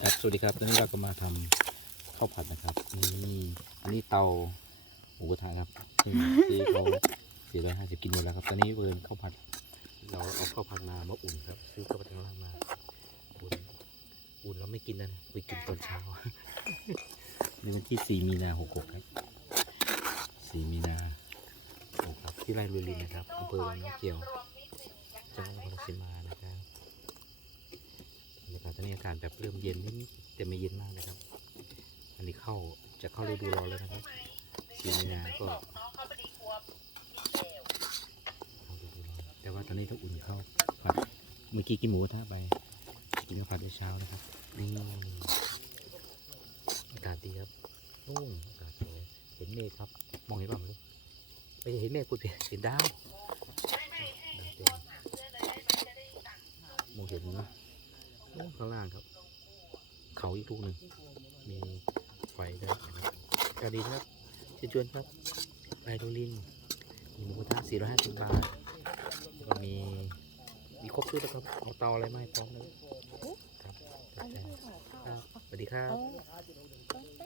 ครับสวัสดีครับตอนนี้เราก็มาทำข้าวผัดนะครับนี่อันนี้เตาหมูกระทะครับที่ที่เขาสี่ร้อยห้าสิบกินหมดแล้วครับตอนนี้เวิร์นข้าวผัด เราเอาข้าวผัดมามาอุ่นครับซื้อข้าวผัดข้างล่างมาอุ่นอุ่นแล้วไม่กินนะไปกินตอนเช้าในวันที่สี่มีนาหกหกครับสี่มีนาหกครับที่ไร่ลุยลินนะครับอำเภอวังน้ำเกี่ยวจังหวัดนครราชสีมา นะครับบรรยากาศตอนนี้อากาศแบบเริ่มเย็นนิดๆแต่ไม่เย็นมากนะครับ อันนี้เข้าจะเข้าฤดูร้อนแล้วนะครับสี่มีนาก็เข้าฤดูร้อนแต่ว่าตอนนี้ต้องอุ่นข้าวผัดเมื่อกี้กินหมูกระทะไปกินข้าวผัดในเช้านะครับนี่อากาศดีครับโอ้อากาศสวยเห็นเมฆครับ มองเห็นบ้างไหมลูกไม่ใช่เห็นเมฆพูดผิดเห็นดาวดาวเต็มมองเห็นนะโอ้ ข้างล่างครับ เขาอีกลูกหนึ่งมีไฟได้นะครับกาดีครับเชิญชวนครับไอโดลินมีหมูกระทะ450 บาทแล้วก็มีมีครบชุดแล้วครับเอาเตาอะไรมาให้พร้อมเลยครับอันนี้คือห่อข้าวครับสวัสดีครับ